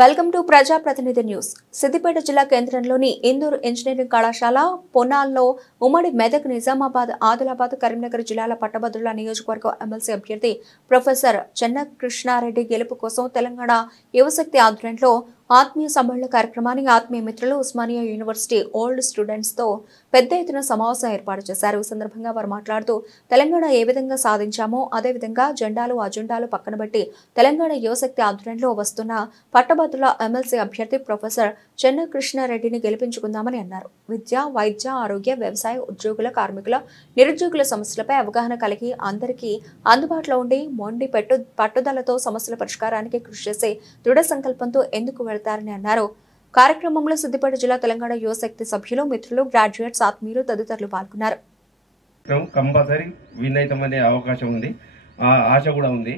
Welcome to ప్రజాప్రతినిధి news. Siddipet జిల్లా కేంద్రంలోని ఇందూరు ఇంజనీరింగ్ కళాశాల పొన్నాల్లో ఉమ్మడి మెదక్, నిజామాబాద్, ఆదిలాబాద్, కరీంనగర్ జిల్లాల పట్టభద్రుల నియోజకవర్గ ఎమ్మెల్సీ అభ్యర్థి ప్రొఫెసర్ చెన్నకృష్ణారెడ్డి గెలుపు కోసం తెలంగాణ యువశక్తి ఆధ్వర్యంలో ఆత్మీయ సమ్మేళన కార్యక్రమాన్ని ఆత్మీయ మిత్రులు ఉస్మానియా యూనివర్సిటీ ఓల్డ్ స్టూడెంట్స్ తో పెద్ద ఎత్తున సమావేశం ఏర్పాటు చేశారు. ఈ సందర్భంగా వారు మాట్లాడుతూ తెలంగాణ ఏ విధంగా సాధించామో అదే విధంగా జెండాలు అజెండాలు పక్కన పెట్టి తెలంగాణ యువశక్తి ఆధ్వర్యంలో వస్తున్న పట్టభద్రుల ఎమ్మెల్సీ అభ్యర్థి ప్రొఫెసర్ చెన్నకృష్ణారెడ్డిని గెలిపించుకుందామని అన్నారు. విద్య, వైద్య, ఆరోగ్య, వ్యవసాయ, ఉద్యోగుల, కార్మికుల, నిరుద్యోగుల సమస్యలపై అవగాహన కలిగి అందరికీ అందుబాటులో ఉండి మొండి పట్టుదలతో సమస్యల పరిష్కారానికి కృషి చేసే దృఢ సంకల్పంతో ఎందుకు వెళ్తారని అన్నారు. కార్యక్రమంలో సిద్దిపేట జిల్లా తెలంగాణ యువశక్తి సభ్యులు, మిత్రులు, గ్రాడ్యుయేట్స్, ఆత్మీయులు తదితరులు పాల్గొన్నారు. కంపల్సరీ విన్ అవుతామనే అవకాశం ఉంది, ఆశ కూడా ఉంది.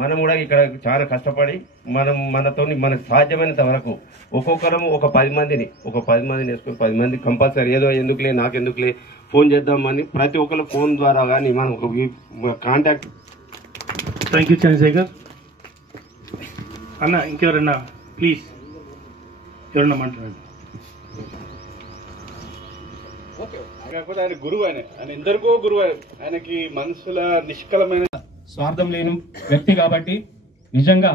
మనం కూడా ఇక్కడ చాలా కష్టపడి మనకు సాధ్యమైనంత వరకు ఒక్కొక్కరము ఒక 10 మందిని వేసుకుని 10 మంది కంపల్సరీ ఏదో ఎందుకులే నాకెందుకులే ఫోన్ చేద్దామని ప్రతి ఒక్కరు ఫోన్ ద్వారా కానీ మనం ఒక కాంటాక్ట్. థ్యాంక్ యూ చంద్రశేఖర్ అన్న. ఇంకెవరన్నా ప్లీజ్, ఎవరన్నా మాట్లాడండి. కాకపోతే ఆయన గురువు, ఆయన ఎందరికో గురువు. ఆయనకి మనసుల నిష్కలమైన స్వార్థం లేని వ్యక్తి కాబట్టి నిజంగా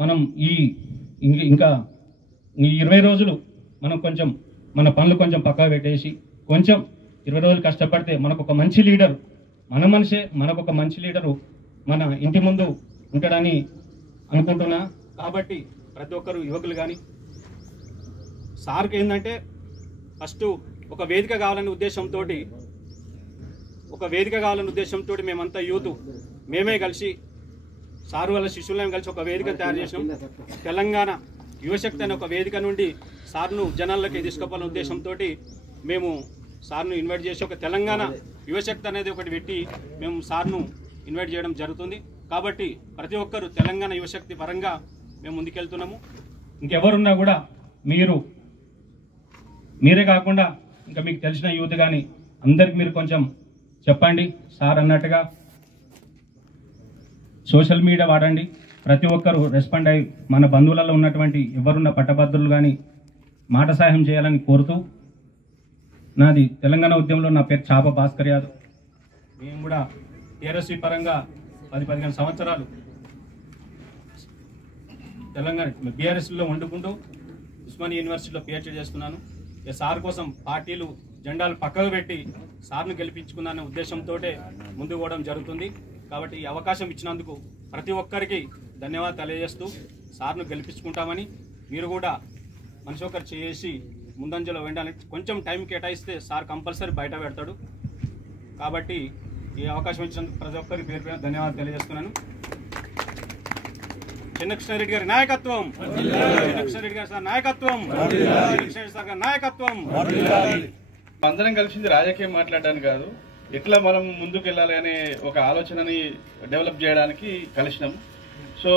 మనం ఇంకా ఈ 20 రోజులు మనం కొంచెం మన పనులు కొంచెం పక్కా పెట్టేసి కొంచెం 20 రోజులు కష్టపడితే మనకు ఒక మంచి లీడర్, మనకు ఒక మంచి లీడరు మన ఇంటి ముందు ఉంటాడని అనుకుంటున్నా. కాబట్టి ప్రతి ఒక్కరు యువకులు కానీ సార్కి ఏంటంటే ఫస్ట్ ఒక వేదిక కావాలనే ఉద్దేశంతో మేమంతా యూత్ మేమే కలిసి సారు వాళ్ళ శిష్యులను కలిసి ఒక వేదిక తయారు చేసినాం. తెలంగాణ యువశక్తి అనే ఒక వేదిక నుండి సార్ను జనాల్లోకి తీసుకుపోవాలనే ఉద్దేశంతో మేము సార్ను ఇన్వైట్ చేసి ఒక తెలంగాణ యువశక్తి అనేది ఒకటి పెట్టి మేము సార్ను ఇన్వైట్ చేయడం జరుగుతుంది. కాబట్టి ప్రతి ఒక్కరు తెలంగాణ యువశక్తి పరంగా మేము ముందుకెళ్తున్నాము. ఇంకెవరున్నా కూడా మీరే కాకుండా ఇంకా మీకు తెలిసిన యూత్ కానీ అందరికి మీరు కొంచెం చెప్పండి. సార్ అన్నట్టుగా సోషల్ మీడియా వాడండి. ప్రతి ఒక్కరు రెస్పాండ్ అయ్యి మన బంధువులలో ఉన్నటువంటి ఎవరున్న పట్టభద్రులు కానీ మాట సహాయం చేయాలని కోరుతూ, నాది తెలంగాణ ఉద్యమంలో నా పేరు చాప భాస్కర్ యాదవ్. మేము కూడా టీఆర్ఎస్పీ పరంగా 10-15 సంవత్సరాలు తెలంగాణ బీఆర్ఎస్లో వండుకుంటూ ఉస్మానియా యూనివర్సిటీలో పిహెచ్డీ చేస్తున్నాను. సార్ కోసం పార్టీలు జెండాలు పక్కకు పెట్టి సార్ను గెలిపించుకుందనే ఉద్దేశంతో ముందుకు పోవడం జరుగుతుంది. కాబట్టి ఈ అవకాశం ఇచ్చినందుకు ప్రతి ఒక్కరికి ధన్యవాదాలు తెలియజేస్తూ సార్ను గెలిపించుకుంటామని, మీరు కూడా మనిషి ఒకరు చేసి ముందంజలో వెళ్ళాలని కొంచెం టైం కేటాయిస్తే సార్ కంపల్సరీ బయట పెడతాడు. కాబట్టి ఈ అవకాశం ఇచ్చినందుకు ప్రతి ఒక్కరికి పేరు పేరు ధన్యవాదాలు తెలియజేస్తున్నాను. చెన్నకృష్ణారెడ్డి గారి నాయకత్వం, చెన్నకృష్ణారెడ్డి గారి సార్ నాయకత్వం, చెన్నకృష్ణారెడ్డి సార్ గారి నాయకత్వం. అందరం కలిసింది రాజకీయం మాట్లాడడానికి కాదు, ఎట్లా మనం ముందుకు వెళ్ళాలి అనే ఒక ఆలోచనని డెవలప్ చేయడానికి కలిసినాం. సో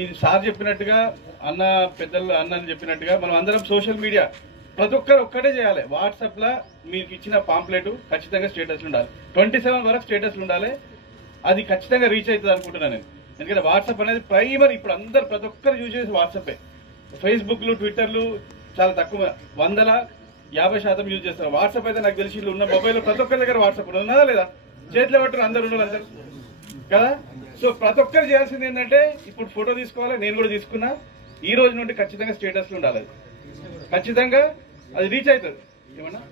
ఇది సార్ చెప్పినట్టుగా అన్నని చెప్పినట్టుగా మనం అందరం సోషల్ మీడియా ప్రతి ఒక్కరు ఒక్కటే చేయాలి. వాట్సాప్లో మీకు ఇచ్చిన పాంప్లెట్ ఖచ్చితంగా స్టేటస్లు ఉండాలి. 27 వరకు స్టేటస్లు ఉండాలి. అది ఖచ్చితంగా రీచ్ అవుతుంది అనుకుంటున్నాను నేను. ఎందుకంటే వాట్సాప్ అనేది ప్రైమరీ, ఇప్పుడు అందరు ప్రతి ఒక్కరు యూజ్ చేసి వాట్సాపే. ఫేస్బుక్లు, ట్విట్టర్లు చాలా తక్కువ, 100-50% యూజ్ చేస్తారు. వాట్సాప్ అయితే నాకు తెలిసి ఉన్న మొబైల్ ప్రతి ఒక్కరి దగ్గర వాట్సాప్ ఉన్నదా లేదా, చేతిలో పట్టుకుని అందరు ఉన్నారు కదా. సో ప్రతి ఒక్కరు చేయాల్సింది ఏంటంటే ఇప్పుడు ఫోటో తీసుకోవాలి. నేను కూడా తీసుకున్నా. ఈ రోజు నుండి ఖచ్చితంగా స్టేటస్లు ఉండాలి. ఖచ్చితంగా అది రీచ్ అవుతుంది. ఏమన్నా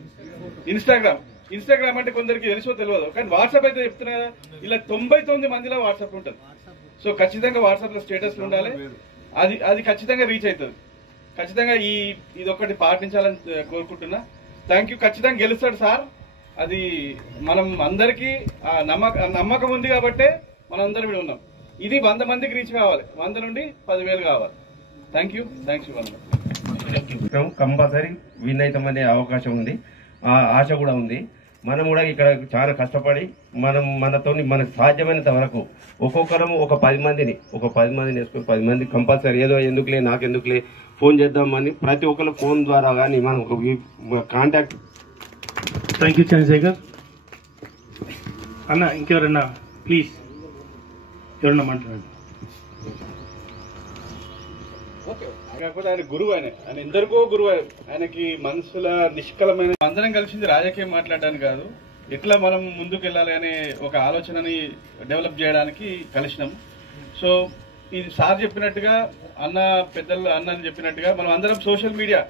ఇన్స్టాగ్రామ్ అంటే కొందరికి తెలుసో తెలియదు, కానీ వాట్సాప్ అయితే చెప్తున్నా కదా, ఇలా 99 మందిలో వాట్సాప్ ఉంటుంది. సో ఖచ్చితంగా వాట్సాప్లో స్టేటస్లు ఉండాలి. అది ఖచ్చితంగా రీచ్ అవుతుంది. ఖచ్చితంగా ఇది ఒకటి పాటించాలని కోరుకుంటున్నా. Thank you. ఖచ్చితంగా గెలుస్తాడు సార్. అది మనం అందరికీ నమ్మకం ఉంది కాబట్టే మనం అందరం ఇక్కడ ఉన్నాం. ఇది 100 మందికి రీచ్ కావాలి, 100 నుండి 10,000 కావాలి. Thank you. కంపల్సరీ విన్ అవుతామనే అవకాశం ఉంది, ఆశ కూడా ఉంది. మనం కూడా ఇక్కడ చాలా కష్టపడి మనకు సాధ్యమైనంత వరకు ఒక్కొక్కరము ఒక 10 మందిని వేసుకుని 10 మంది కంపల్సరీ ఏదో ఎందుకులే నాకెందుకులే ఫోన్ చేద్దామని ప్రతి ఒక్కరు ఫోన్ ద్వారా కానీ మనం ఒక కాంటాక్ట్. థ్యాంక్ యూ చంద్రశేఖర్ అన్న. ఇంకెవరన్నా ప్లీజ్, ఎవరన్నా మాట్లాడండి. కాకపోతే ఆయన గురువు, ఆయన ఎందరికో గురువు. ఆయనకి మనసుల నిష్కలమైన అందరం కలిసింది రాజకీయం మాట్లాడడానికి కాదు, ఎట్లా మనం ముందుకు వెళ్ళాలి అనే ఒక ఆలోచనని డెవలప్ చేయడానికి కలిసినాం. సో ఇది సార్ చెప్పినట్టుగా, పెద్దలు అన్నని చెప్పినట్టుగా మనం అందరం సోషల్ మీడియా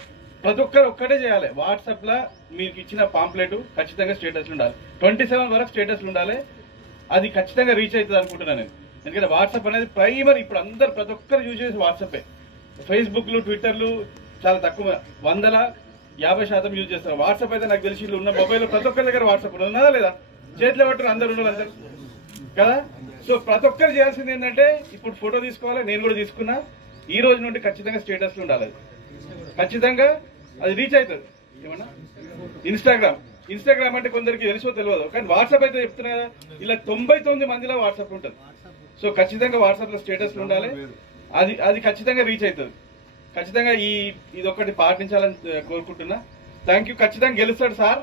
ప్రతి ఒక్కరు ఒక్కటే చేయాలి. వాట్సాప్ లో మీకు ఇచ్చిన పాంప్లెట్ ఖచ్చితంగా స్టేటస్లు ఉండాలి. 27 వరకు స్టేటస్లు ఉండాలి. అది ఖచ్చితంగా రీచ్ అవుతుంది అనుకుంటున్నాను నేను. ఎందుకంటే వాట్సాప్ అనేది ప్రైమరీ. ఇప్పుడు అందరు ప్రతి ఒక్కరు యూజ్ చేసి వాట్సాపే. ఫేస్బుక్లు, ట్విట్టర్లు చాలా తక్కువ, 150% యూజ్ చేస్తారు. వాట్సాప్ అయితే నాకు తెలిసి ఉన్న మొబైల్ ప్రతి ఒక్కరి దగ్గర వాట్సాప్ ఉన్నదా లేదా? చేతిలో పట్టుకుని అందరు ఉన్నారు అందరు కదా. సో ప్రతి ఒక్కరు చేయాల్సింది ఏంటంటే, ఇప్పుడు ఫోటో తీసుకోవాలి. నేను కూడా తీసుకున్నా. ఈ రోజు నుండి ఖచ్చితంగా స్టేటస్లు ఉండాలి. అది ఖచ్చితంగా అది రీచ్ అవుతుంది. ఏమన్నా ఇన్స్టాగ్రామ్ అంటే కొందరికి తెలుసో తెలియదు, కానీ వాట్సాప్ అయితే చెప్తున్నా కదా, ఇలా 99 మందిలో వాట్సాప్ ఉంటుంది. సో ఖచ్చితంగా వాట్సాప్ లో స్టేటస్లు ఉండాలి. అది ఖచ్చితంగా రీచ్ అవుతుంది. ఖచ్చితంగా ఇది ఒకటి పాటించాలని కోరుకుంటున్నా. Thank you. ఖచ్చితంగా గెలుస్తాడు సార్.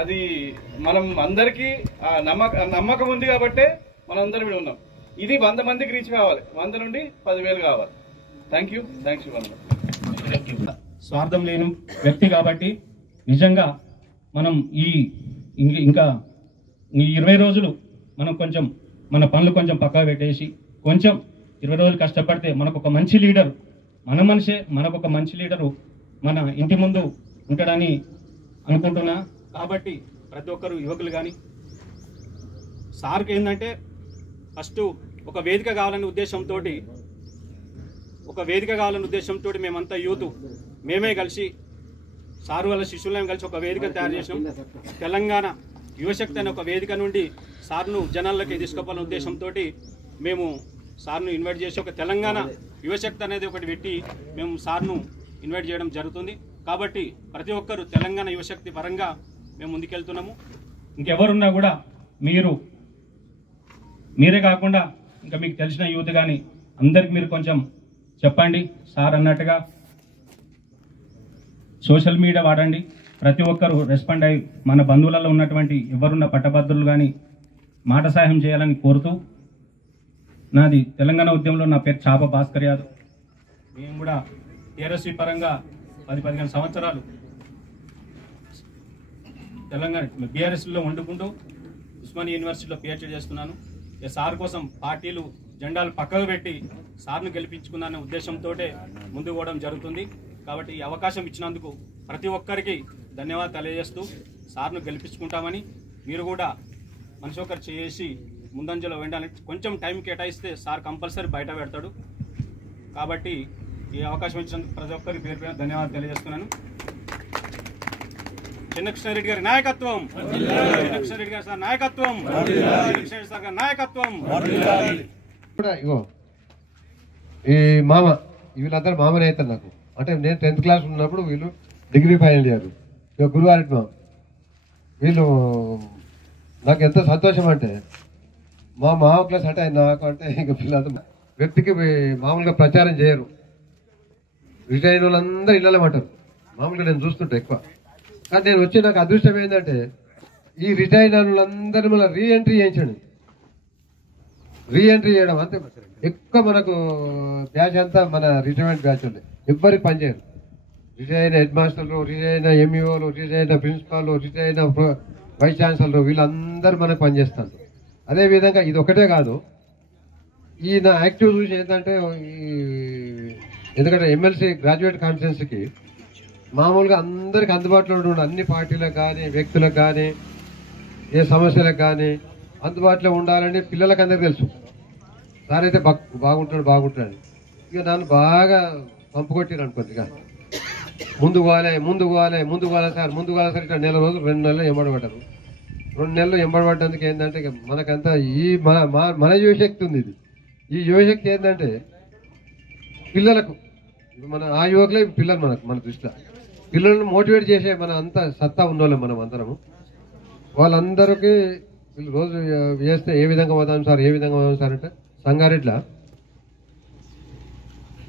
అది మనం అందరికీ నమ్మకం ఉంది కాబట్టే మనం అందరం ఇక్కడ ఉన్నాం. ఇది 100 మందికి రీచ్ కావాలి. 100 నుండి 10,000 కావాలి. Thank you. స్వార్థం లేని వ్యక్తి కాబట్టి నిజంగా మనం ఇంకా ఈ 20 రోజులు మనం కొంచెం మన పనులు కొంచెం పక్కా పెట్టేసి కొంచెం 20 రోజులు కష్టపడితే మనకు ఒక మంచి లీడర్, మనకు ఒక మంచి లీడరు మన ఇంటి ముందు ఉంటాడని అనుకుంటున్నా. కాబట్టి ప్రతి ఒక్కరు యువకులు కానీ సార్కి ఏంటంటే ఫస్ట్ ఒక వేదిక కావాలనే ఉద్దేశంతో మేమంతా యూత్ మేమే కలిసి సారు వాళ్ళ శిష్యులను కలిసి ఒక వేదిక తయారు చేసినాం. తెలంగాణ యువశక్తి అనే ఒక వేదిక నుండి సార్ను జనాల్లోకి తీసుకుపోవాలనే ఉద్దేశంతో మేము సార్ను ఇన్వైట్ చేసి ఒక తెలంగాణ యువశక్తి అనేది ఒకటి పెట్టి మేము సార్ను ఇన్వైట్ చేయడం జరుగుతుంది. కాబట్టి ప్రతి ఒక్కరు తెలంగాణ యువశక్తి పరంగా మేము ముందుకెళ్తున్నాము. ఇంకెవరున్నా కూడా మీరే కాకుండా ఇంకా మీకు తెలిసిన యూత్ కానీ అందరికి మీరు కొంచెం చెప్పండి. సార్ అన్నట్టుగా సోషల్ మీడియా వాడండి. ప్రతి ఒక్కరు రెస్పాండ్ అయ్యి మన బంధువులలో ఉన్నటువంటి ఎవరున్న పట్టభద్రులు కానీ మాట సహాయం చేయాలని కోరుతూ, నాది తెలంగాణ ఉద్యమంలో నా పేరు చాప భాస్కర్ యాదవ్. మేము కూడా టీఆర్ఎస్వి పరంగా 10-15 సంవత్సరాలు తెలంగాణ బీఆర్ఎస్లో వండుకుంటూ ఉస్మానియా యూనివర్సిటీలో పిహెచ్డీ చేస్తున్నాను. సార్ కోసం పార్టీలు జెండాలు పక్కకు పెట్టి సార్ను గెలిపించుకుందనే ఉద్దేశంతో ముందుకు పోవడం జరుగుతుంది. కాబట్టి ఈ అవకాశం ఇచ్చినందుకు ప్రతి ఒక్కరికి ధన్యవాదాలు తెలియజేస్తూ సార్ను గెలిపించుకుంటామని మీరు కూడా మనిషి ఒకరు చేసి ముందంజలో వెళ్ళాలని కొంచెం టైం కేటాయిస్తే సార్ కంపల్సరీ బయట పెడతాడు. కాబట్టి ఈ అవకాశం ఇచ్చినందుకు ప్రతి ఒక్కరికి పేరు పేరు ధన్యవాదాలు తెలియజేస్తున్నాను. చిన్నకృష్ణారెడ్డి గారి నాయకత్వం, చిన్నకృష్ణారెడ్డి గారి సార్ నాయకత్వం, చిన్నకృష్ణారెడ్డి సార్ గారి నాయకత్వం. ఇగో ఈ మామ వీళ్ళందరూ మామనే అవుతారు నాకు. అంటే నేను 10th క్లాస్ ఉన్నప్పుడు వీళ్ళు డిగ్రీ ఫైనల్ ఇయర్. ఇక గురువారెడ్డి మామ వీళ్ళు నాకు ఎంత సంతోషం అంటే మా మామ క్లాస్ అంటే నాకు అంటే ఇక పిల్లలు వ్యక్తికి మామూలుగా ప్రచారం చేయరు. రిటైర్ అయిన వాళ్ళందరూ ఇళ్ళలో అంటారు. మామూలుగా నేను చూస్తుంటా ఎక్కువ. కానీ నేను వచ్చి నాకు అదృష్టం ఏంటంటే ఈ రిటైర్ అయిన వాళ్ళందరూ మళ్ళీ రీఎంట్రీ చేయించండి. రీఎంట్రీ చేయడం అంతే ఎక్కువ. మనకు బ్యాచ్ అంతా మన రిటైర్మెంట్ బ్యాచ్ ఉంది. ఎవ్వరికి పనిచేయరు. రిటైర్ అయిన హెడ్ మాస్టర్లు, రిటైర్ అయిన ఎంఈఓలు, రిటైర్ అయిన ప్రిన్సిపాల్, రిటైర్ అయిన వైస్ ఛాన్సలర్ వీళ్ళందరూ మనకు పనిచేస్తారు. అదేవిధంగా ఇది ఒకటే కాదు, ఈ నా యాక్టివ్ చూసి ఏంటంటే ఎందుకంటే ఎమ్మెల్సీ గ్రాడ్యుయేట్ కాన్ఫరెన్స్కి మామూలుగా అందరికి అందుబాటులో ఉండే అన్ని పార్టీలకు కానీ వ్యక్తులకు కానీ ఏ సమస్యలకు కానీ అందుబాటులో ఉండాలని పిల్లలకు అందరికి తెలుసు. సార్ అయితే బాగుంటాడు. ఇక నన్ను బాగా పంపుకొట్టిరు అనుకోండి. ఇక ముందుకు పోవాలి సార్ ఇట్లా 1 నెల రోజులు 2 నెలలు ఎంబడబడ్డారు. 2 నెలలు ఎంబడబడ్డందుకు ఏంటంటే ఇక మనకంతా ఈ మన యువశక్తి ఉంది. ఈ యువశక్తి ఏంటంటే పిల్లలకు మన ఆ యువకులే పిల్లలు మన దృష్టిలో పిల్లలను మోటివేట్ చేసే మన అంతా సత్తా ఉన్నోళ్ళం మనం అందరము. వాళ్ళందరికీ వీళ్ళు రోజు చేస్తే ఏ విధంగా పోదాం సార్ అంటే సంగారెడ్డిలో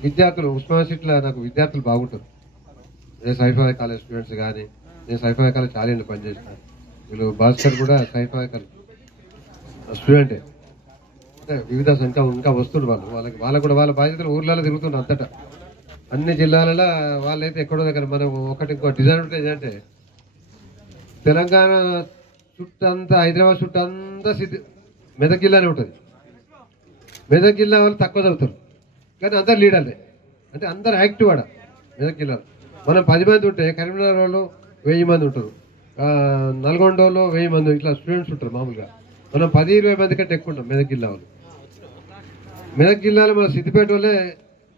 విద్యార్థులు ఉస్మానియాలో నాకు విద్యార్థులు బాగుంటారు. నేను సైఫా కాలేజ్ స్టూడెంట్స్ కానీ నేను సైఫా కాలేజ్ చాలా ఏళ్ళు పనిచేస్తాను. వీళ్ళు భాస్కర్ కూడా సైఫా కాలేజ్ స్టూడెంటే. అంటే వివిధ ఇంకా వస్తుండ్రు వాళ్ళకు కూడా వాళ్ళ బాధ్యతలు ఊర్లలో తిరుగుతుండ్రు అంతటా. అన్ని జిల్లాలలో వాళ్ళైతే ఎక్కడో దగ్గర మనం ఇంకో డిసడ్వాంటేజ్ అంటే తెలంగాణ చుట్టంతా హైదరాబాద్ చుట్టంతా మెదక్ జిల్లానే ఉంటుంది. మెదక్ జిల్లా వాళ్ళు తక్కువ చదువుతారు కానీ అందరు లీడర్లే, అంటే అందరు యాక్టివ్ ఆడ మెదక్ జిల్లాలో. మనం 10 మంది ఉంటే కరీంనగర్ వాళ్ళు 1000 మంది ఉంటారు, నల్గొండ వాళ్ళు 1000 మంది ఇట్లా స్టూడెంట్స్ ఉంటారు మామూలుగా. మనం 10-20 మంది కంటే ఎక్కువ ఉంటాం మెదక్ జిల్లా వాళ్ళు. మెదక్ జిల్లాలో మన సిద్దిపేట వాళ్ళే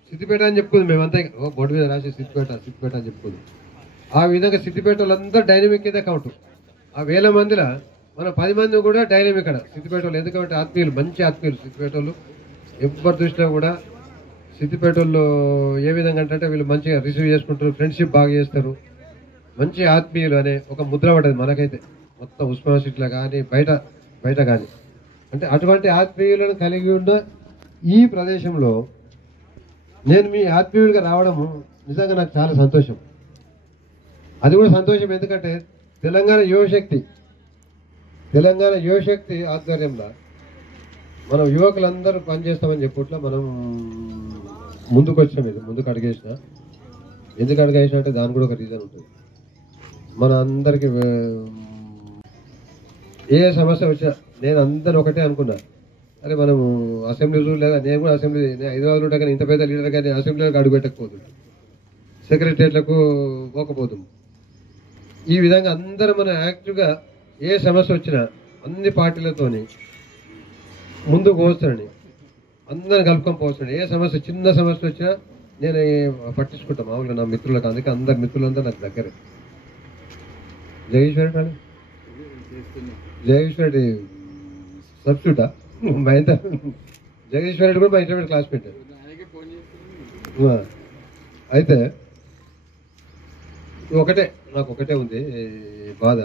సిద్దిపేట అని చెప్పుకుంది, మేమంతా బోర్డు మీద రాసి సిద్దిపేట అని చెప్పుకుంది. ఆ విధంగా సిద్దిపేట వాళ్ళందరూ డైనమిక్ కింద కౌంటు. ఆ 1000 మందిలో మన 10 మంది కూడా డైనమిక్ అక్కడ సిద్దిపేట వాళ్ళు. ఎందుకంటే ఆత్మీయులు, మంచి ఆత్మీయులు సిద్దిపేట వాళ్ళు. ఎవరి దృష్టిలో కూడా సిద్దిపేట వాళ్ళు ఏ విధంగా అంటే వీళ్ళు మంచిగా రిసీవ్ చేసుకుంటారు, ఫ్రెండ్షిప్ బాగా చేస్తారు, మంచి ఆత్మీయులు అనే ఒక ముద్ర పడ్డది మనకైతే మొత్తం ఉస్మాన్ సిటీలో కానీ బయట కానీ. అంటే అటువంటి ఆత్మీయులను కలిగి ఉన్న ఈ ప్రదేశంలో నేను మీ ఆత్మీయుడిగా రావడము నిజంగా నాకు చాలా సంతోషం. అది కూడా సంతోషం ఎందుకంటే తెలంగాణ యువశక్తి ఆధ్వర్యంలో మనం యువకులందరూ పనిచేస్తామని చెప్పుట్లా మనం ముందుకు వచ్చాం. ఇది ముందుకు అడిగేసిన, ఎందుకు అడిగేసిన అంటే దాని కూడా ఒక రీజన్ ఉంటుంది. మన అందరికి ఏ సమస్య వచ్చినా నేను అందరూ ఒకటే అనుకున్నా, అరే మనం అసెంబ్లీ లేదా నేను కూడా అసెంబ్లీ హైదరాబాద్లో ఉంటా కానీ ఇంత పెద్ద లీడర్ కానీ అసెంబ్లీలకు అడుగు పెట్టకపోతుంది, సెక్రటరియట్లకు పోకపోతుంది. ఈ విధంగా అందరూ మన యాక్టివ్గా ఏ సమస్య వచ్చినా అన్ని పార్టీలతోని ముందుకు పోస్తానని, అందరిని కలుపుకొని పోస్తాను. ఏ సమస్య చిన్న సమస్య వచ్చినా నేను పట్టించుకుంటాను మామూలుగా నా మిత్రులకు. అందుకే అందరు మిత్రులందరూ నాకు దగ్గరే. జగదీశ్వర్ రెడ్డి సబ్స్టిట్యూటా మా ఇంటర్ జగదీశ్వర్ రెడ్డి కూడా మా ఇంటర్మీడియట్ క్లాస్మేట్. అయితే నాకు ఒకటే ఉంది బాధ.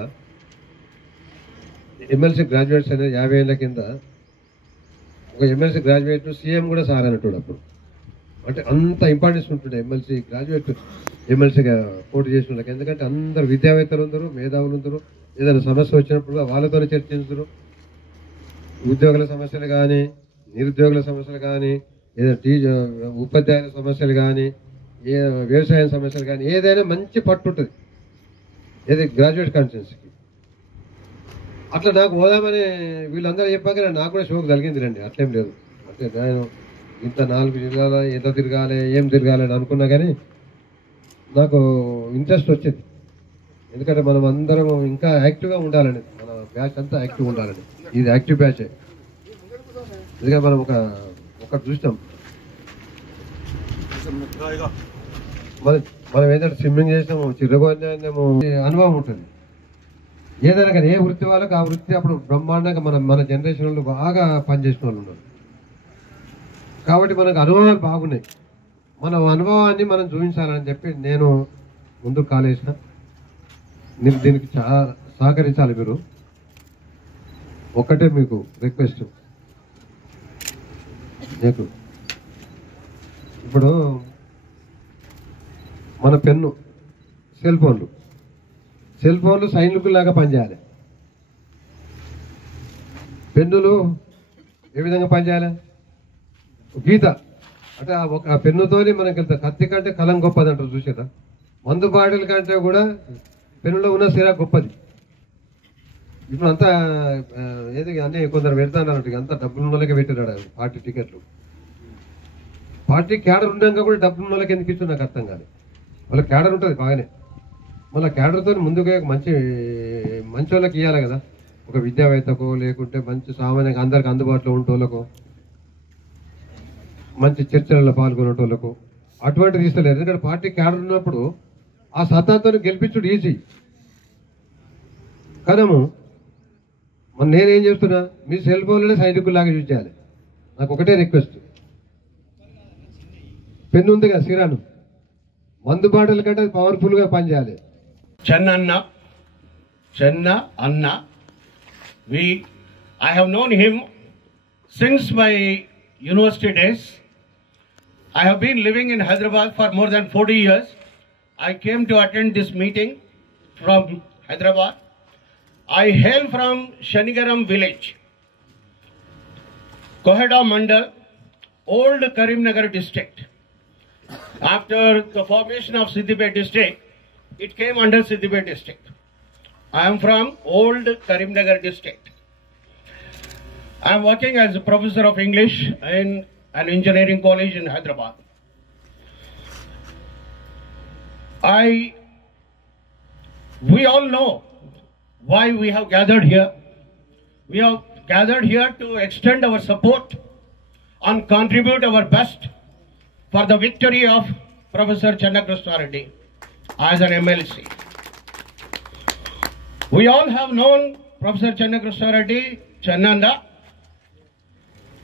ఎమ్మెల్సీ గ్రాడ్యుయేట్స్ అనేది 50 ఏళ్ళ కింద ఒక ఎమ్మెల్సీ గ్రాడ్యుయేట్ సీఎం కూడా సార్ అన్నట్టు అప్పుడు. అంటే అంత ఇంపార్టెన్స్ ఉంటుండే ఎమ్మెల్సీగా పోటీ చేసిన వాళ్ళకి. ఎందుకంటే అందరు విద్యావేత్తలు ఉందరు, మేధావులు ఉందరు. ఏదైనా సమస్య వచ్చినప్పుడు వాళ్ళతోనే చర్చించరు. ఉద్యోగుల సమస్యలు కానీ, నిరుద్యోగుల సమస్యలు కానీ, ఏదైనా ఉపాధ్యాయుల సమస్యలు కానీ, వ్యవసాయ సమస్యలు కానీ ఏదైనా మంచి పట్టు ఉంటుంది ఏది గ్రాడ్యుయేట్ కాన్ఫరెన్స్కి. అట్లా నాకు పోదామని వీళ్ళందరూ చెప్పాక నాకు కూడా షోక్ కలిగింది రండి. అట్లేం లేదు, అంటే నేను ఇంత 4 జిల్లాల ఎంత తిరగాలి ఏం తిరగాలి అని అనుకున్నా కానీ నాకు ఇంట్రెస్ట్ వచ్చింది. ఎందుకంటే మనం అందరం ఇంకా యాక్టివ్గా ఉండాలని, మన బ్యాచ్ అంతా యాక్టివ్ ఉండాలని. ఇది యాక్టివ్ బ్యాచే. ఎందుకంటే మనం ఒకటి చూసినాం, మనం ఏదైనా స్విమ్మింగ్ చేసినాము, చిరగొన్నాము, అనుభవం ఉంటుంది. ఏదైనా కానీ ఏ వృత్తి వాళ్ళకి ఆ వృత్తి అప్పుడు బ్రహ్మాండంగా మన జనరేషన్ వాళ్ళు బాగా పనిచేసిన వాళ్ళు ఉన్నారు. కాబట్టి మనకు అనుభవాలు బాగున్నాయి. మన అనుభవాన్ని మనం చూపించాలని చెప్పి నేను ముందుకు కాలేసిన. దీనికి చాలా సహకరించాలి మీరు. ఒక్కటే మీకు రిక్వెస్ట్, మీకు ఇప్పుడు మన పెన్ను సెల్ ఫోన్లు సైన్లకు లాగా పనిచేయాలి. పెన్నులు ఏ విధంగా పనిచేయాలి? గీత అంటే ఆ పెన్నుతోని మనకి కత్తి కంటే కలం గొప్పది అంటారు చూసారా. మందు బాటిల్ కంటే కూడా పెన్నులో ఉన్న సిరా గొప్పది. ఇప్పుడు అంతా ఏది అన్నీ కొందరు పెడతానంటే అంతా డబ్బులు ఉన్న వాళ్ళకే పెట్టాడు పార్టీ టికెట్లు. పార్టీ క్యాడర్ ఉండగా కూడా డబ్బులు ఉన్న వాళ్ళకి ఎందుకు ఇచ్చింది నాకు అర్థం కాదు. వాళ్ళ క్యాడర్ ఉంటుంది బాగానే, మళ్ళీ క్యాడర్తో ముందుగా మంచి వాళ్ళకి ఇవ్వాలి కదా. ఒక విద్యావేత్తకు లేకుంటే మంచి సామాన్యంగా అందరికి అందుబాటులో ఉండేటోళ్ళకు, మంచి చర్చలలో పాల్గొనేటోళ్ళకు అటువంటిది ఇస్తలేదు. ఎందుకంటే పార్టీ క్యాడర్ ఉన్నప్పుడు ఆ సత్తాతో గెలిపించుడు ఈజీ. కనము నేనేం చేస్తున్నా, మీ సెల్ ఫోన్లోనే సైనికుల్లాగా యూజ్ చేయాలి. నాకు ఒకటే రిక్వెస్ట్, పెన్ను ఉంది కదా సిరాను, మందు బాటల కంటే అది పవర్ఫుల్గా పనిచేయాలి. Channa Anna. I have known him since my university days. I have been living in Hyderabad for more than 40 years. I came to attend this meeting from Hyderabad. I hail from Shanigaram village, Kohada Mandal, Old Karimnagar district. After the formation of Siddipet district, it came under Siddipet district. I am from old Karimnagar district. I am working as a professor of English in an engineering college in Hyderabad. We all know why we have gathered here. We have gathered here to extend our support and contribute our best for the victory of Professor Channakrishna Reddy as an MLC. We all have known Professor Channakrishna Reddy, Channanda.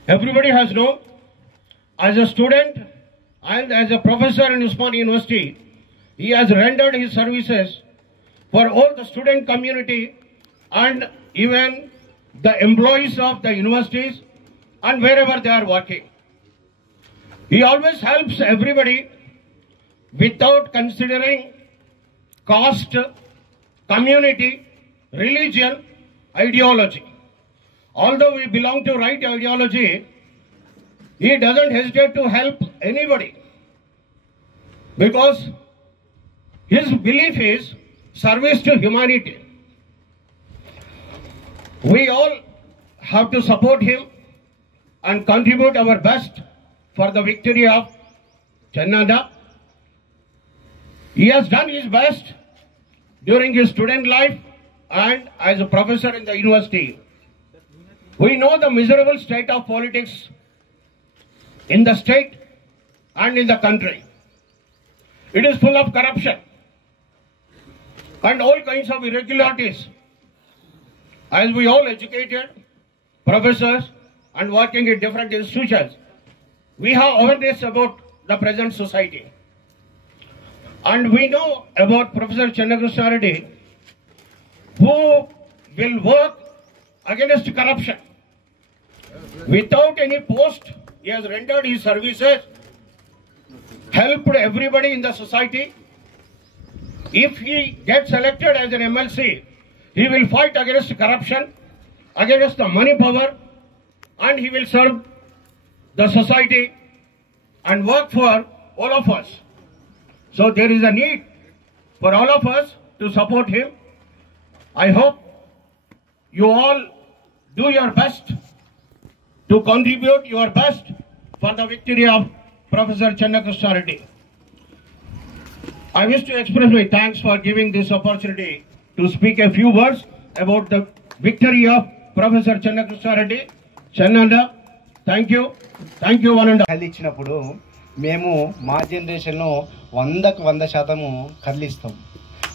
Everybody has known. As a student and as a professor in Usmania University, he has rendered his services for all the student community and even the employees of the universities and wherever they are working. He always helps everybody without considering caste, community, religion, ideology. Although we belong to right ideology, he doesn't hesitate to help anybody because his belief is service to humanity. We all have to support him and contribute our best for the victory of Channanda. He has done his best during his student life and as a professor in the university. We know the miserable state of politics in the state and in the country. It is full of corruption and all kinds of irregularities. As we all educated professors and working in different institutions, we have awareness about the present society. And we know about Professor Channakrishna Reddy, who will work against corruption. Without any post, he has rendered his services, helped everybody in the society. If he gets elected as an MLC, he will fight against corruption, against the money power, and he will serve the society and work for all of us. So there is a need for all of us to support him. I hope you all do your best to contribute your best for the victory of Professor Channakrishna Reddy. I wish to express my thanks for giving this opportunity to speak a few words about the victory of Professor Channakrishna Reddy. Channanda, thank you. Thank you, one and all. ఇచ్చినప్పుడు మేము మా జనరేషన్లో 100కు 100% కదిలిస్తాం.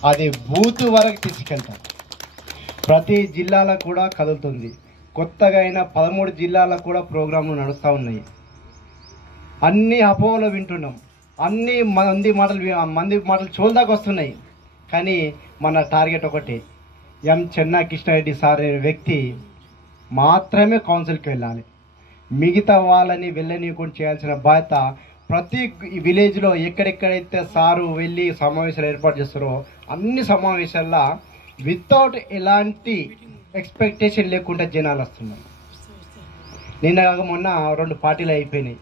అది booth వరకు తీసుకెళ్తాం. ప్రతి జిల్లాలకు కూడా కదులుతుంది. కొత్తగా అయిన 13 జిల్లాలకు కూడా ప్రోగ్రాంలు నడుస్తూ ఉన్నాయి. అన్ని అపోహలు వింటున్నాం. అన్ని మంది మాటలు చోల్దాకా వస్తున్నాయి. కానీ మన టార్గెట్ ఒకటి, ఎం చెన్నాకృష్ణారెడ్డి సార్ అనే వ్యక్తి మాత్రమే కౌన్సిల్కి వెళ్ళాలి. మిగతా వాళ్ళని వెళ్ళనీయకుండా చేయాల్సిన బాధ్యత ప్రతి విలేజ్లో ఎక్కడెక్కడైతే సారు వెళ్ళి సమావేశాలు ఏర్పాటు చేస్తారో అన్ని సమావేశాల్లో వితౌట్ ఎలాంటి ఎక్స్పెక్టేషన్ లేకుండా జనాలు వస్తున్నారు. నిన్న కాక మొన్న 2 పార్టీలు అయిపోయినాయి.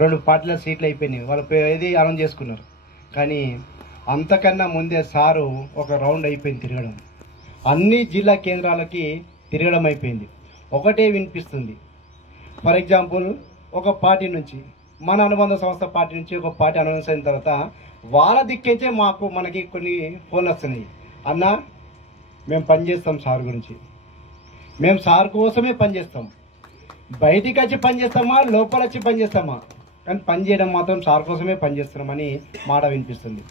2 పార్టీల సీట్లు అయిపోయినాయి. వాళ్ళు ఏది అనౌన్స్ చేసుకున్నారు. కానీ అంతకన్నా ముందే సారు ఒక రౌండ్ అయిపోయింది తిరగడం. అన్ని జిల్లా కేంద్రాలకి తిరగడం అయిపోయింది. ఒకటే వినిపిస్తుంది. ఫర్ ఎగ్జాంపుల్, ఒక పార్టీ నుంచి మన అనుబంధ సంస్థ పార్టీ నుంచి ఒక పార్టీ అనౌన్స్ అయిన తర్వాత వాళ్ళ దిక్కించే మనకి కొన్ని ఫోన్లు వస్తున్నాయి. అన్న, మేము పనిచేస్తాం సార్ గురించి, మేము సార్ కోసమే పనిచేస్తాం. బయటికి వచ్చి పనిచేస్తామా, లోపల వచ్చి పనిచేస్తామా, కానీ పనిచేయడం మాత్రం సార్ కోసమే పనిచేస్తున్నామని మాట వినిపిస్తుంది.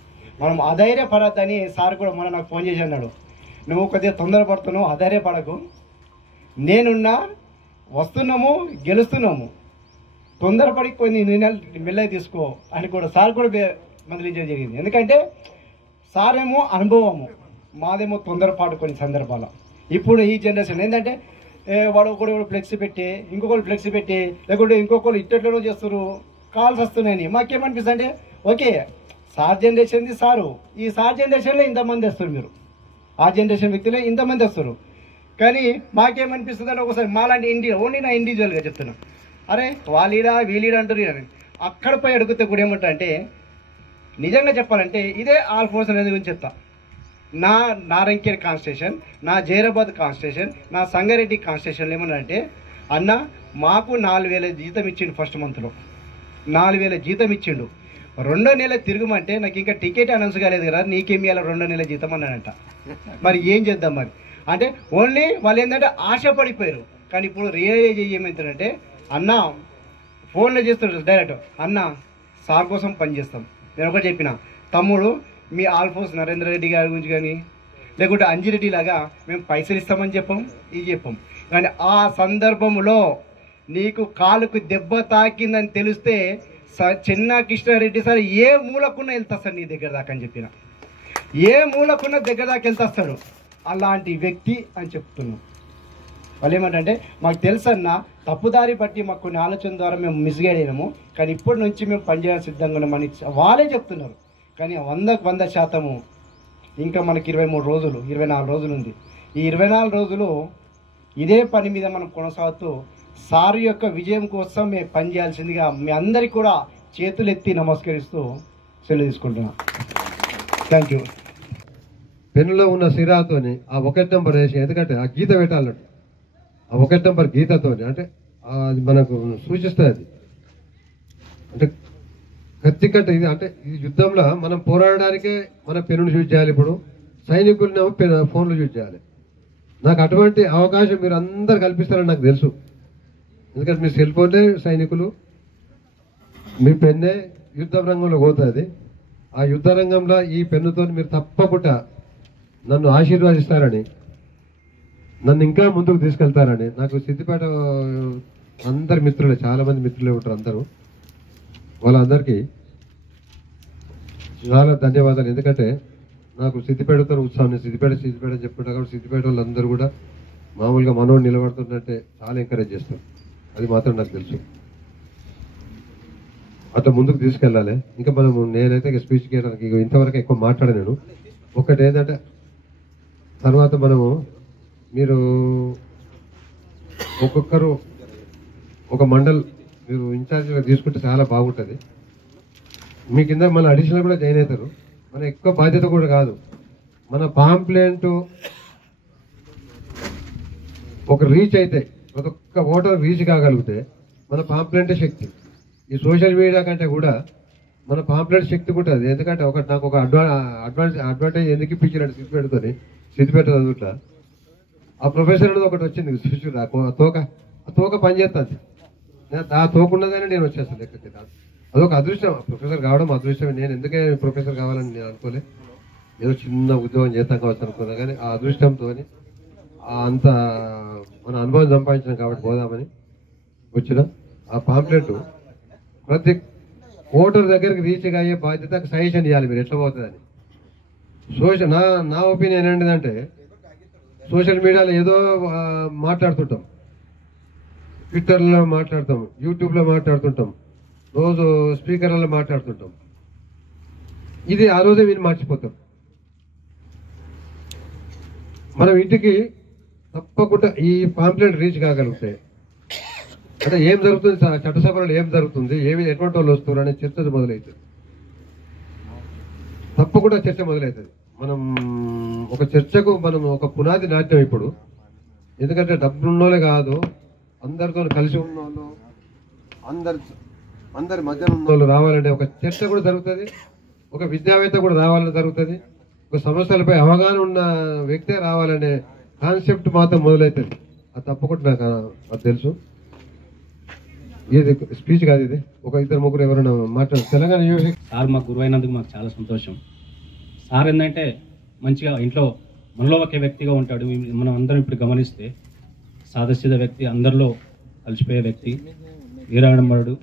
మనం అధైర్యపడద్దని సార్ కూడా మన నాకు ఫోన్ చేసి అన్నాడు, నువ్వు కొద్దిగా తొందరపడుతున్నావు, అధైర్యపడకు, నేనున్నా, వస్తున్నాము, గెలుస్తున్నాము, తొందరపడి కొన్ని నిర్ణయాలు మెల్లగా తీసుకో అని కూడా సార్ కూడా మందలించడం జరిగింది. ఎందుకంటే సార్ ఏమో అనుభవము, మాదేమో తొందరపాటు కొన్ని సందర్భాలు. ఇప్పుడు ఈ జనరేషన్ ఏంటంటే వాడు ఒకడు ఫ్లెక్సీ పెట్టి ఇంకొకరు ఫ్లెక్సీ పెట్టి లేకుంటే ఇంకొకరు ఇట్టెట్లనో చేస్తారు, కాల్స్ వస్తున్నాయని. మాకేమనిపిస్తుంది అంటే ఓకే సార్ జనరేషన్ది సారు, ఈ సార్ జనరేషన్లో ఇంతమంది వస్తారు, మీరు ఆ జనరేషన్ వ్యక్తులే ఇంతమంది వస్తారు. కానీ మాకేమనిపిస్తుంది అంటే ఒకసారి మాలాంటి ఓన్లీ నా ఇండివిజువల్గా చెప్తున్నాను, అరే వాళ్ళీడా వీలీడా అంటారు అని అక్కడ పోయి అడిగితే కూడా ఏమంటా అంటే నిజంగా చెప్పాలంటే ఇదే ఆల్ ఫోర్స్ అనేది గురించి చెప్తా. నా నారంకేర్ కాన్స్టిట్యూషన్, నా జైరాబాద్ కాన్స్టిట్యూషన్, నా సంగారెడ్డి కాన్స్టిట్యూషన్లో ఏమన్నారంటే, అన్న మాకు 4,000 జీతం ఇచ్చిండు, ఫస్ట్ మంత్లో 4,000 జీతం ఇచ్చిండు, 2 నెలలు తిరగమంటే నాకు ఇంకా టికెట్ అనౌన్స్ కాలేదు కదా, నీకేమి ఇవ్వాలి 2 నెలల జీతం అన్నాడంట. మరి ఏం చేద్దాం మరి అంటే ఓన్లీ వాళ్ళు ఏంటంటే ఆశపడిపోయారు. కానీ ఇప్పుడు రియలైజ్ ఏమవుతుందంటే, అన్న ఫోన్లో చేస్తుంటారు డైరెక్ట్, అన్న సార్ కోసం పనిచేస్తాం. నేను ఒకటి చెప్పిన, తమ్ముడు మీ ఆల్ఫోర్స్ నరేంద్ర రెడ్డి గారి గురించి కానీ లేకుంటే అంజిరెడ్డి లాగా మేము పైసలు ఇస్తామని చెప్పాం, ఇది చెప్పాం. కానీ ఆ సందర్భంలో నీకు కాలుకు దెబ్బ తాకిందని తెలిస్తే చిన్న కృష్ణారెడ్డి సార్ ఏ మూలకున్న వెళ్తా సార్ నీ దగ్గర దాకా అని చెప్పిన, ఏ మూలకున్న దగ్గర దాకా వెళ్తాస్తాడు. అలాంటి వ్యక్తి అని చెప్తున్నాం. వాళ్ళు ఏమంటే, మాకు తెలుసన్న తప్పుదారి బట్టి మాకు కొన్ని ఆలోచన ద్వారా మేము మిస్గైడ్ అయినాము, కానీ ఇప్పటి నుంచి మేము పనిచేయడానికి సిద్ధంగా ఉన్నామని వాళ్ళే చెప్తున్నారు. కానీ 100% ఇంకా మనకి 23 రోజులు 24 రోజులు ఉంది. ఈ 24 రోజులు ఇదే పని మీద మనం కొనసాగుతూ సారు యొక్క విజయం కోసం మేము పనిచేయాల్సిందిగా మీ అందరికీ కూడా చేతులెత్తి నమస్కరిస్తూ సెలవు తీసుకుంటున్నాం. Thank you. పెన్నులో ఉన్న సిరాతోని ఆ 1 నెంబర్ వేసి, ఎందుకంటే ఆ గీత పెట్టాలన్నట్టు, ఆ 1 నెంబర్ గీతతోని అంటే అది మనకు సూచిస్తుంది. అది అంటే కత్తి కట్ట ఇది అంటే ఈ యుద్ధంలో మనం పోరాడడానికే మన పెన్నును యూజ్ చేయాలి. ఇప్పుడు సైనికులనేమో ఫోన్లు యూజ్ చేయాలి. నాకు అటువంటి అవకాశం మీరు అందరు కల్పిస్తారని నాకు తెలుసు. ఎందుకంటే మీ సెల్ ఫోన్లే సైనికులు, మీ పెన్నే యుద్ధ రంగంలో పోతుంది. ఆ యుద్ధ రంగంలో ఈ పెన్నుతో మీరు తప్పకుండా నన్ను ఆశీర్వాదిస్తారని, నన్ను ఇంకా ముందుకు తీసుకెళ్తారని, నాకు సిద్దిపేట అందరి మిత్రులే, చాలా మంది మిత్రులే ఉంటారు అందరూ, వాళ్ళందరికీ చాలా ధన్యవాదాలు. ఎందుకంటే నాకు సిద్దిపేటతో ఉత్సాహం, సిద్దిపేట చెప్పుకుంటా కాబట్టి సిద్దిపేట వాళ్ళందరూ కూడా మామూలుగా మనోడు నిలబడుతుందంటే చాలా ఎంకరేజ్ చేస్తారు. అది మాత్రం నాకు తెలుసు. అట్లా ముందుకు తీసుకెళ్ళాలి. ఇంకా మనము నేనైతే స్పీచ్ చేయడానికి ఇంతవరకు ఎక్కువ మాట్లాడలేను. ఒకటి ఏంటంటే తర్వాత మనము మీరు ఒక్కొక్కరు ఒక మండల్ మీరు ఇన్ఛార్జ్గా తీసుకుంటే చాలా బాగుంటుంది. మీ కింద మళ్ళీ అడిషనల్ కూడా జాయిన్ అవుతారు. మన ఎక్కువ బాధ్యత కూడా కాదు. మన పాంప్లెంట్ ఒక రీచ్ అయితే, ప్రతి ఒక్క ఓటర్ రీచ్ కాగలిగితే మన పాంప్లెంటే శక్తి. ఈ సోషల్ మీడియా కంటే కూడా మన పాంప్లెంట్ శక్తి ఉంటుంది. ఎందుకంటే నాకు ఒక అడ్వాంటేజ్ ఎందుకు ఇప్పించినట్టు సిద్దిపేట చదువుట్లా ఆ ప్రొఫెసర్ అనేది ఒకటి వచ్చింది చూసి, తోక పనిచేస్తుంది. ఆ తోక ఉన్నదని నేను వచ్చేస్తాను లెక్కకి. అదొక అదృష్టం, ప్రొఫెసర్ కావడం అదృష్టం. నేను ఎందుకే ప్రొఫెసర్ కావాలని నేను అనుకోలే, ఏదో చిన్న ఉద్యోగం చేస్తాం కావచ్చు అనుకున్నా. కానీ ఆ అదృష్టంతో అంత మన అనుభవం సంపాదించాం కాబట్టి పోదామని వచ్చిన. ఆ పాంప్లెట్ ప్రతి ఓటర్ దగ్గరికి రీచ్ అయ్యే బాధ్యత సజెషన్ ఇవ్వాలి మీరు ఎట్లా పోతుందని. నా ఒపీనియన్ ఏంటంటే, సోషల్ మీడియాలో ఏదో మాట్లాడుతుంటాం, ట్విట్టర్లో మాట్లాడతాం, యూట్యూబ్లో మాట్లాడుతుంటాం, రోజు స్పీకర్లలో మాట్లాడుతుంటాం. ఇది ఆ రోజే మీరు మర్చిపోతాం. మనం ఇంటికి తప్పకుండా ఈ పాంప్లెట్ రీచ్ కాగలిగితే, అంటే ఏం జరుగుతుంది చట్టసభలో, ఏం జరుగుతుంది, ఎటువంటి వాళ్ళు వస్తున్నారు అనే చర్చ మొదలవుతుంది. తప్పకుండా చర్చ మొదలవుతుంది. మనం ఒక చర్చకు మనం ఒక పునాది నాట్యం ఇప్పుడు. ఎందుకంటే డబ్బున్నోళ్ళే కాదు, అందరితో కలిసి ఉన్నోళ్ళు, అందరి మధ్యన ఉన్నోళ్ళు రావాలంటే ఒక చర్చ కూడా జరుగుతుంది, ఒక విద్యావేత్త కూడా రావాలని జరుగుతుంది, ఒక సమస్యలపై అవగాహన ఉన్న వ్యక్తే రావాలనే కాన్సెప్ట్ మాత్రం మొదలవుతుంది. అది తప్పకుండా నాకు అది తెలుసు. ఇది స్పీచ్ కాదు, ఇది ఒక 2-3 ఎవరైనా మాట్లాడు. తెలంగాణ యూనివర్సిటీ సార్ మాకు గురువు అయినందుకు మాకు చాలా సంతోషం. సార్ ఏంటంటే మంచిగా ఇంట్లో మనలో ఒకే వ్యక్తిగా ఉంటాడు. మనం అందరం ఇప్పుడు గమనిస్తే సాదాసీదా వ్యక్తి, అందరిలో కలిసిపోయే వ్యక్తి, వీరాడంబరుడు,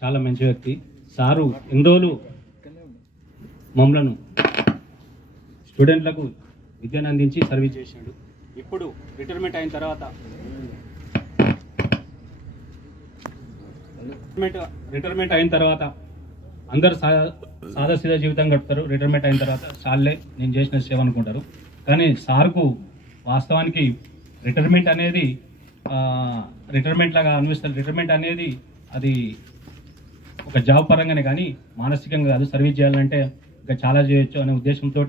చాలా మంచి వ్యక్తి. సారు ఎన్ని రోజులు మమ్మలను స్టూడెంట్లకు విద్యను అందించి సర్వీస్ చేశాడు. ఇప్పుడు రిటైర్మెంట్ అయిన తర్వాత అందరూ సాదాసీదా జీవితం గడుపుతారు. రిటైర్మెంట్ అయిన తర్వాత సార్లే నేను చేసిన సేవ అనుకుంటారు. కానీ సార్కు వాస్తవానికి రిటైర్మెంట్ అనేది రిటైర్మెంట్ లాగా అనిపిస్తుంది. రిటైర్మెంట్ అనేది అది ఒక జాబ్ పరంగానే కానీ మానసికంగా కాదు, సర్వీస్ చేయాలంటే ఇంకా చాలా చేయొచ్చు అనే ఉద్దేశంతో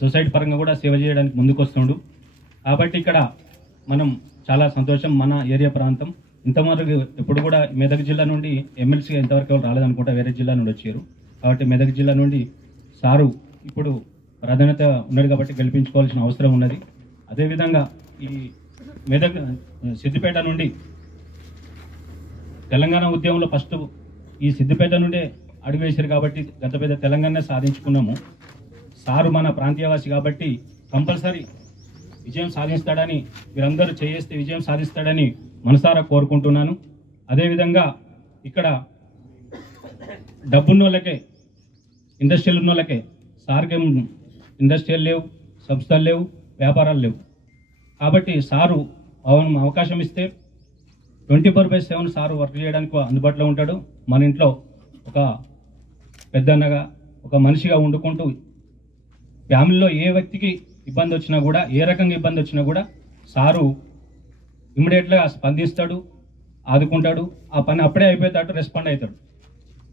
సొసైటీ పరంగా కూడా సేవ చేయడానికి ముందుకు వస్తుండు. కాబట్టి ఇక్కడ మనం చాలా సంతోషం. మన ఏరియా ప్రాంతం ఇంతవరకు ఎప్పుడు కూడా మెదక్ జిల్లా నుండి ఎమ్మెల్సీగా ఇంతవరకు ఎవరు రాలేదనుకుంటా, వేరే జిల్లా నుండి వచ్చారు. కాబట్టి మెదక్ జిల్లా నుండి సారు ఇప్పుడు ప్రాధాన్యత ఉన్నాడు కాబట్టి గెలిపించుకోవాల్సిన అవసరం ఉన్నది. అదేవిధంగా ఈ మెదక్ సిద్దిపేట నుండి తెలంగాణ ఉద్యమంలో ఫస్ట్ ఈ సిద్దిపేట నుండే అడుగు వేశారు కాబట్టి గత పెద్ద తెలంగాణ సాధించుకున్నాము. సారు మన ప్రాంతీయవాసి కాబట్టి కంపల్సరీ విజయం సాధిస్తాడని, మీరందరూ చేస్తే విజయం సాధిస్తాడని మనసారా కోరుకుంటున్నాను. అదేవిధంగా ఇక్కడ డబ్బున్న వాళ్ళకే, ఇండస్ట్రియల్ ఉన్న వాళ్ళకే, సార్కేం ఇండస్ట్రియల్ లేవు, సంస్థలు లేవు, వ్యాపారాలు లేవు. కాబట్టి సారు అవకాశం ఇస్తే 24/7 సారు వర్క్ చేయడానికి అందుబాటులో ఉంటాడు. మన ఇంట్లో ఒక పెద్దన్నగా, ఒక మనిషిగా వండుకుంటూ ఫ్యామిలీలో ఏ వ్యక్తికి ఇబ్బంది వచ్చినా కూడా, ఏ రకంగా ఇబ్బంది వచ్చినా కూడా సారు ఇమ్మీడియట్గా స్పందిస్తాడు, ఆదుకుంటాడు. ఆ పని అప్పుడే అయిపోయేటట్టు రెస్పాండ్ అవుతాడు.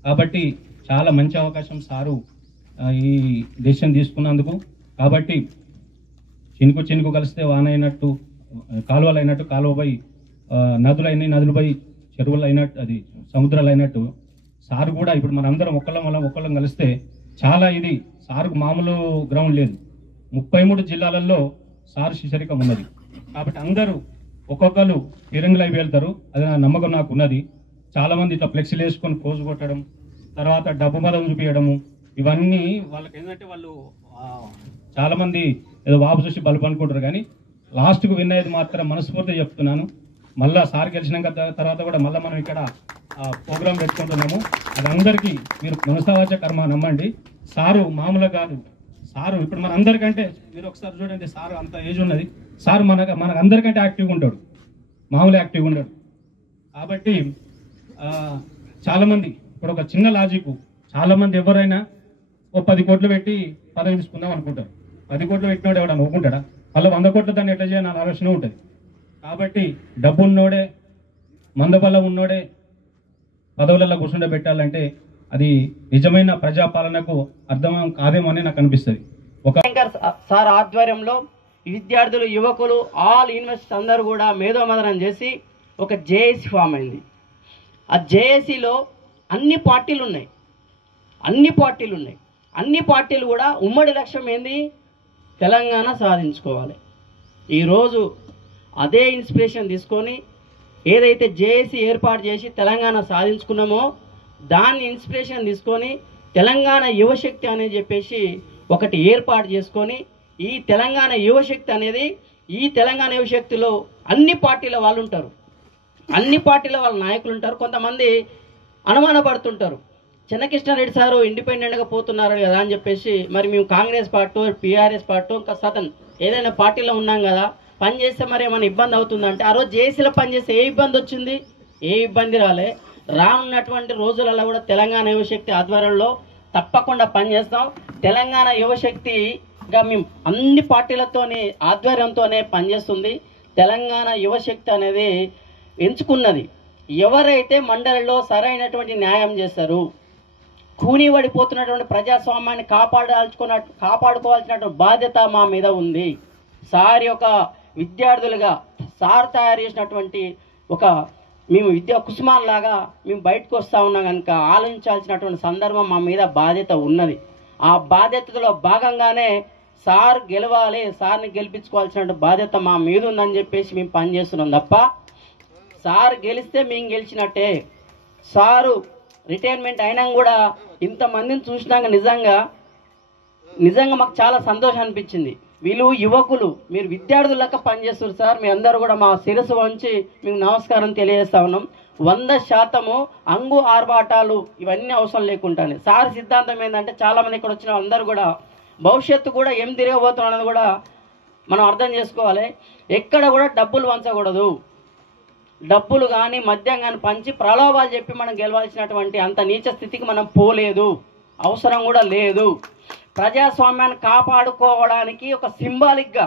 కాబట్టి చాలా మంచి అవకాశం సారు ఈ డెసిషన్ తీసుకున్నందుకు. కాబట్టి చినుకు చినుకు కలిస్తే వాన అయినట్టు, కాలువలు అయినట్టు కాలువపై నదులు అయినాయి, నదులపై చెరువులు అయినట్టు, అది సముద్రాలు అయినట్టు సారు కూడా ఇప్పుడు మనందరం ఒక్కళ్ళం కలిస్తే చాలా ఇది సారుకు మామూలు గ్రౌండ్ లేదు. 33 జిల్లాలలో సారు శిశరికం ఉన్నది. కాబట్టి అందరూ ఒక్కొక్కరు తిరంగులై వెళ్తారు. అది నా నమ్మకం నాకు ఉన్నది. చాలామంది ఇట్లా ఫ్లెక్సీలు వేసుకొని పోజు కొట్టడం, తర్వాత డబ్బు బలం చూపించడము, ఇవన్నీ వాళ్ళకి ఏంటంటే వాళ్ళు చాలామంది ఏదో వాపు చూసి బలుపు అనుకుంటారు. కానీ లాస్ట్కు విన్ అయ్యేది మాత్రం మనస్ఫూర్తిగా చెప్తున్నాను. మళ్ళీ సార్ గెలిచినాక తర్వాత కూడా మళ్ళీ మనం ఇక్కడ ప్రోగ్రాం పెట్టుకుంటున్నాము. అది అందరికీ మీరు మనసావాచ కర్మ నమ్మండి. సారు మామూలుగా కాదు. సారు ఇప్పుడు మన అందరికంటే, మీరు ఒకసారి చూడండి, సారు అంత ఏజ్ ఉన్నది. సారు మనకు అందరికంటే యాక్టివ్గా ఉంటాడు, మామూలు యాక్టివ్గా ఉంటాడు. కాబట్టి చాలామంది ఇప్పుడు ఒక చిన్న లాజిక్, చాలామంది ఎవరైనా ఓ 10 కోట్లు పెట్టి పదవి తీసుకుందాం అనుకుంటారు. 10 కోట్లు పెట్టినోడు ఎవడన్నా ఒప్పుకుంటాడా? మళ్ళీ 100 కోట్ల దాన్ని ఎట్లా చేయాలని ఆలోచన ఉంటుంది. కాబట్టి డబ్బు ఉన్నోడే, మందబలం ఉన్నోడే పదవులలో కూర్చుండే పెట్టాలంటే అది నిజమైన ప్రజాపాలనకు అర్థం కాదేమో అని నాకు అనిపిస్తుంది. శంకర్ సార్ ఆధ్వర్యంలో విద్యార్థులు, యువకులు, ఆల్ యూనివర్సిటీస్ అందరూ కూడా మేధోమథనం చేసి ఒక జేఏసీ ఫామ్ అయింది. ఆ జేఏసీలో అన్ని పార్టీలు ఉన్నాయి. అన్ని పార్టీలు కూడా ఉమ్మడి లక్ష్యం ఏంది? తెలంగాణ సాధించుకోవాలి. ఈరోజు అదే ఇన్స్పిరేషన్ తీసుకొని ఏదైతే జేఏసీ ఏర్పాటు చేసి తెలంగాణ సాధించుకున్నామో దాన్ని ఇన్స్పిరేషన్ తీసుకొని తెలంగాణ యువశక్తి అనేది చెప్పేసి ఒకటి ఏర్పాటు చేసుకొని, ఈ తెలంగాణ యువశక్తి అనేది, ఈ తెలంగాణ యువశక్తిలో అన్ని పార్టీల వాళ్ళు ఉంటారు, అన్ని పార్టీల వాళ్ళ నాయకులు ఉంటారు. కొంతమంది అనుమానపడుతుంటారు, చెన్నకృష్ణారెడ్డి సారు ఇండిపెండెంట్గా పోతున్నారు కదా అని చెప్పేసి, మరి మేము కాంగ్రెస్ పార్టీ, PRS పార్టీ, ఇంకా సదన్ ఏదైనా పార్టీలో ఉన్నాం కదా, పని చేస్తే మరి ఏమైనా ఇబ్బంది అవుతుందంటే, ఆ రోజు జేఏసీలో పనిచేస్తే ఏ ఇబ్బంది వచ్చింది? ఏ ఇబ్బంది రాలే. రానున్నటువంటి రోజులలో కూడా తెలంగాణ యువశక్తి ఆధ్వర్యంలో తప్పకుండా పనిచేస్తాం. తెలంగాణ యువశక్తిగా మేము అన్ని పార్టీలతోని ఆధ్వర్యంతోనే పనిచేస్తుంది. తెలంగాణ యువశక్తి అనేది ఎంచుకున్నది ఎవరైతే మండలిలో సరైనటువంటి న్యాయం చేస్తారు, కూని పడిపోతున్నటువంటి ప్రజాస్వామ్యాన్ని కాపాడుకోవాల్సినటువంటి బాధ్యత మా మీద ఉంది. సార్ యొక్క విద్యార్థులుగా సార్ తయారు చేసినటువంటి ఒక మేము విద్యా కుసుమాన్ లాగా మేము బయటకు వస్తూ ఉన్నాం కనుక ఆలోచించాల్సినటువంటి సందర్భం మా మీద బాధ్యత ఉన్నది. ఆ బాధ్యతలో భాగంగానే సార్ గెలవాలి, సార్ని గెలిపించుకోవాల్సిన బాధ్యత మా మీద ఉందని చెప్పేసి మేము పనిచేస్తున్నాం తప్ప, సార్ గెలిస్తే మేము గెలిచినట్టే. సారు రిటైర్మెంట్ అయినా కూడా ఇంతమందిని చూసినాక నిజంగా మాకు చాలా సంతోషం అనిపించింది. వీళ్ళు యువకులు, మీరు విద్యార్థుల లెక్క పనిచేస్తారు సార్. మీ అందరూ కూడా మా శిరస్సు వంచి మీకు నమస్కారం తెలియజేస్తా ఉన్నాం. 100% అంగు ఆర్భాటాలు ఇవన్నీ అవసరం లేకుండానే సార్ సిద్ధాంతం ఏంటంటే, చాలామంది ఇక్కడ వచ్చిన అందరూ కూడా భవిష్యత్తు కూడా ఏం తిరగబోతున్నాం అన్నది కూడా మనం అర్థం చేసుకోవాలి. ఎక్కడ కూడా డబ్బులు వంచకూడదు. డబ్బులు కానీ మద్యం కానీ పంచి ప్రలోభాలు చెప్పి మనం గెలవాల్సినటువంటి అంత నీచ స్థితికి మనం పోలేదు, అవసరం కూడా లేదు. ప్రజాస్వామ్యాన్ని కాపాడుకోవడానికి ఒక సింబాలిక్గా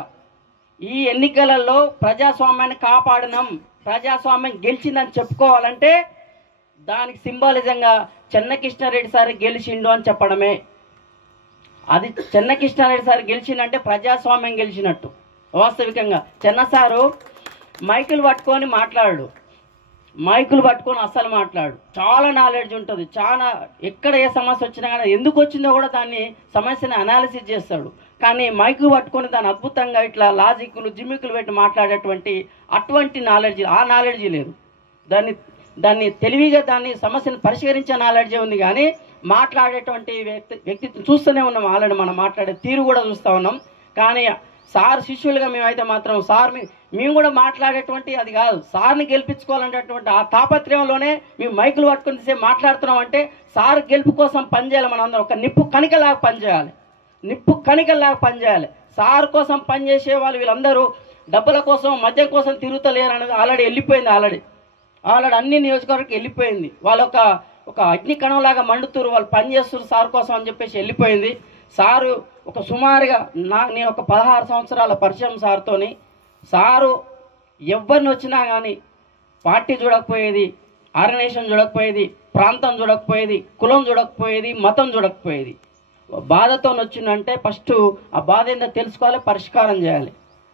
ఈ ఎన్నికలలో ప్రజాస్వామ్యాన్ని కాపాడినాం, ప్రజాస్వామ్యం గెలిచిందని చెప్పుకోవాలంటే దానికి సింబాలిజంగా చెన్నకృష్ణారెడ్డి సార్ గెలిచిండు అని చెప్పడమే. అది చెన్నకృష్ణారెడ్డి సార్ గెలిచిందంటే ప్రజాస్వామ్యం గెలిచినట్టు. వాస్తవికంగా చెన్న సారు మైకులు పట్టుకొని మాట్లాడు, మైకులు పట్టుకొని అస్సలు మాట్లాడు. చాలా నాలెడ్జ్ ఉంటుంది. చాలా ఎక్కడ ఏ సమస్య వచ్చినా కానీ ఎందుకు వచ్చిందో కూడా దాన్ని సమస్యని అనాలిసిస్ చేస్తాడు. కానీ మైకు పట్టుకొని దాన్ని అద్భుతంగా ఇట్లా లాజిక్లు జిమ్మికులు పెట్టి మాట్లాడేటువంటి అటువంటి నాలెడ్జ్, ఆ నాలెడ్జ్ లేదు. దాన్ని తెలివిగా దాన్ని సమస్యను పరిష్కరించే నాలెడ్జే ఉంది. కానీ మాట్లాడేటువంటి వ్యక్తిత్వం చూస్తూనే ఉన్నాం. ఆల్రెడీ మనం మాట్లాడే తీరు కూడా చూస్తూ ఉన్నాం. కానీ సార్ శిష్యులుగా మేమైతే మాత్రం సార్ మేము కూడా మాట్లాడేటువంటి అది కాదు, సార్ని గెలిపించుకోవాలనేటువంటి ఆ తాపత్రయంలోనే మేము మైకులు పట్టుకుని మాట్లాడుతున్నాం. అంటే సార్ గెలుపు కోసం పనిచేయాలి. మనందరం ఒక నిప్పు కణికలాగా పనిచేయాలి, నిప్పు కణికలాగా పనిచేయాలి. సార్ కోసం పనిచేసే వాళ్ళు వీళ్ళందరూ డబ్బుల కోసం మద్యం కోసం తిరుగుతలేరు అనేది ఆల్రెడీ వెళ్ళిపోయింది. ఆల్రెడీ అన్ని నియోజకవర్గాలకు వెళ్ళిపోయింది. వాళ్ళు ఒక అగ్ని కణంలాగా మండుతురు, వాళ్ళు పనిచేస్తున్నారు సార్ కోసం అని చెప్పేసి వెళ్ళిపోయింది. సారు ఒక సుమారుగా నేను ఒక 16 సంవత్సరాల పరిచయం సార్తోని. సారు ఎవరిని వచ్చినా కానీ పార్టీ చూడకపోయేది, ఆర్గనైజేషన్ చూడకపోయేది, ప్రాంతం చూడకపోయేది, కులం చూడకపోయేది, మతం చూడకపోయేది. బాధతో వచ్చిందంటే ఫస్ట్ ఆ బాధ ఏంటో తెలుసుకోవాలి, పరిష్కారం చేయాలి.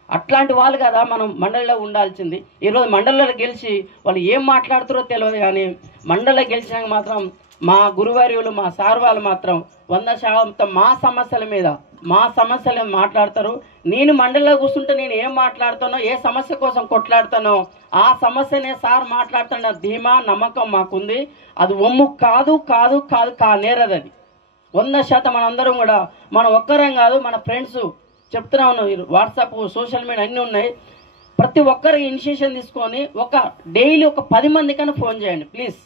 అట్లాంటి వాళ్ళు కదా మనం మండలిలో ఉండాల్సింది. ఈరోజు మండలిలో గెలిచి వాళ్ళు ఏం మాట్లాడుతారో తెలియదు. కానీ మండలిలో గెలిచినాక మాత్రం మా గురువార్యులు మా సార్ వాళ్ళు మాత్రం 100% మా సమస్యల మీద మాట్లాడతారు. నేను మండలిలో కూర్చుంటే నేను ఏం మాట్లాడుతానో, ఏ సమస్య కోసం కొట్లాడుతానో ఆ సమస్యనే సార్ మాట్లాడుతున్న ధీమా నమ్మకం మాకుంది. అది ఒమ్ము కానేరదు. అది 100% మనందరం కూడా మనం ఒక్కరం కాదు, మన ఫ్రెండ్స్ చెప్తున్నా ఉన్నాం. వాట్సాప్ సోషల్ మీడియా అన్నీ ఉన్నాయి. ప్రతి ఒక్కరికి ఇనిషియేషన్ తీసుకొని డైలీ ఒక 10 మందికైనా ఫోన్ చేయండి ప్లీజ్.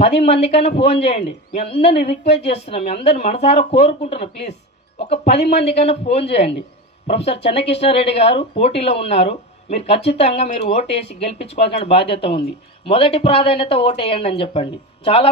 10 మందికైనా ఫోన్ చేయండి. మీ అందరిని రిక్వెస్ట్ చేస్తున్నాం, మీ అందరిని మనసారా కోరుకుంటున్నాం. ప్లీజ్ ఒక 10 మందికైనా ఫోన్ చేయండి. ప్రొఫెసర్ చెన్నకృష్ణారెడ్డి గారు పోటీలో ఉన్నారు. మీరు ఖచ్చితంగా ఓటు వేసి గెలిపించుకోవాల్సిన బాధ్యత ఉంది. మొదటి ప్రాధాన్యత ఓటు వేయండి అని చెప్పండి. చాలా